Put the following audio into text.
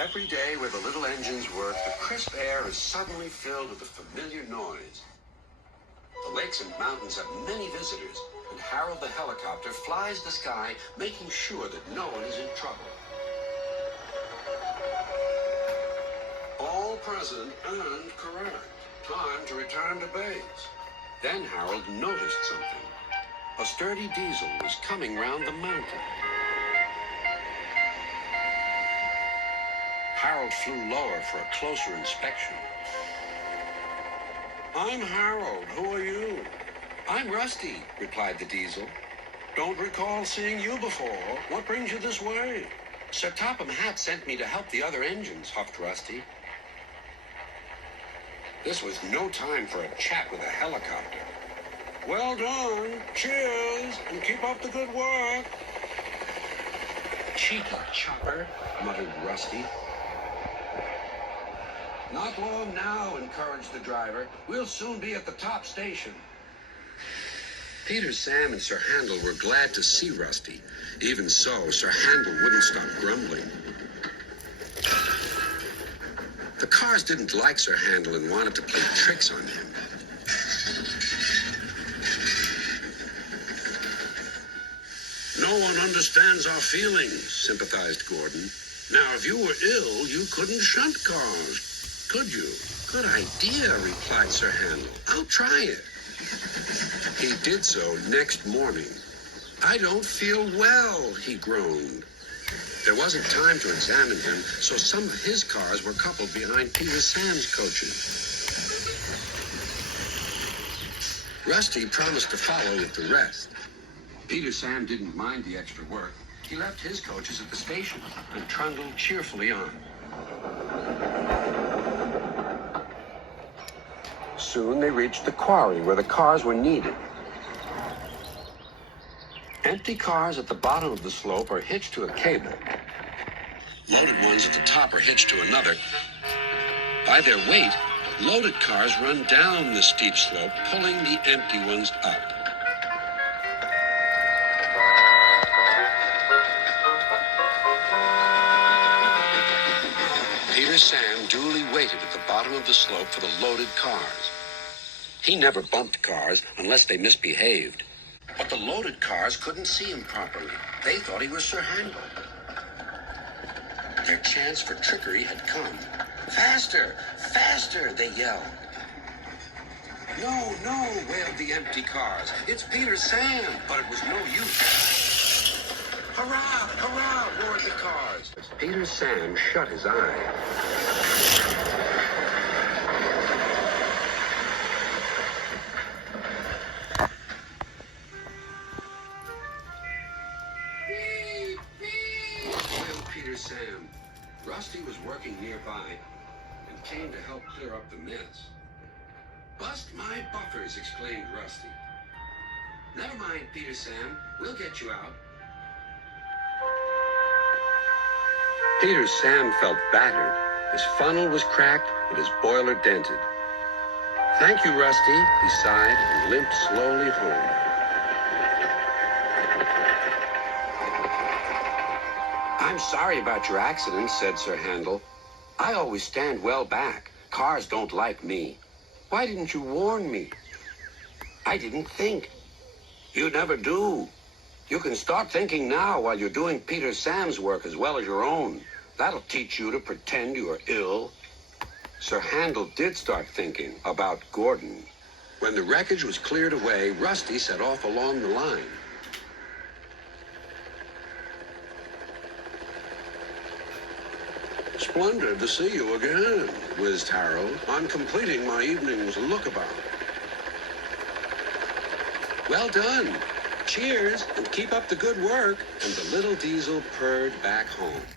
Every day where the little engines work, the crisp air is suddenly filled with a familiar noise. The lakes and mountains have many visitors, and Harold the helicopter flies the sky, making sure that no one is in trouble. All present and correct. Time to return to base. Then Harold noticed something. A sturdy diesel was coming round the mountain. Harold flew lower for a closer inspection. "I'm Harold. Who are you?" "I'm Rusty," replied the diesel. "Don't recall seeing you before. What brings you this way?" "Sir Topham Hatt sent me to help the other engines," huffed Rusty. This was no time for a chat with a helicopter. "Well done. Cheers, and keep up the good work." "Cheeky chopper," muttered Rusty. "Not long now," encouraged the driver. "We'll soon be at the top station." Peter, Sam, and Sir Handel were glad to see Rusty. Even so, Sir Handel wouldn't stop grumbling. The cars didn't like Sir Handel and wanted to play tricks on him. "No one understands our feelings," sympathized Gordon. "Now, if you were ill, you couldn't shunt cars, could you?" "Good idea," replied Sir Handel. "I'll try it." He did so next morning. "I don't feel well," he groaned. There wasn't time to examine him, so some of his cars were coupled behind Peter Sam's coaches. Rusty promised to follow with the rest. Peter Sam didn't mind the extra work. He left his coaches at the station and trundled cheerfully on. Soon they reached the quarry where the cars were needed. Empty cars at the bottom of the slope are hitched to a cable. Loaded ones at the top are hitched to another. By their weight, loaded cars run down the steep slope, pulling the empty ones up. Peter Sam duly waited at the bottom of the slope for the loaded cars. He never bumped cars unless they misbehaved. But the loaded cars couldn't see him properly. They thought he was Sir Handel. Their chance for trickery had come. "Faster! Faster!" they yelled. "No, no!" wailed the empty cars. "It's Peter Sam!" But it was no use. "Hurrah! Hurrah!" roared the cars. Peter Sam shut his eye. Peter Sam. Rusty was working nearby and came to help clear up the mess. "Bust my buffers!" exclaimed Rusty. "Never mind, Peter Sam. We'll get you out." Peter Sam felt battered. His funnel was cracked and his boiler dented. "Thank you, Rusty," he sighed and limped slowly home. "I'm sorry about your accident," said Sir Handel. "I always stand well back. Cars don't like me. Why didn't you warn me?" "I didn't think." "You never do. You can start thinking now while you're doing Peter Sam's work as well as your own. That'll teach you to pretend you are ill." Sir Handel did start thinking about Gordon. When the wreckage was cleared away, Rusty set off along the line. "Splendid to see you again," whizzed Harold. "I'm completing my evening's lookabout." "Well done. Cheers, and keep up the good work." And the little diesel purred back home.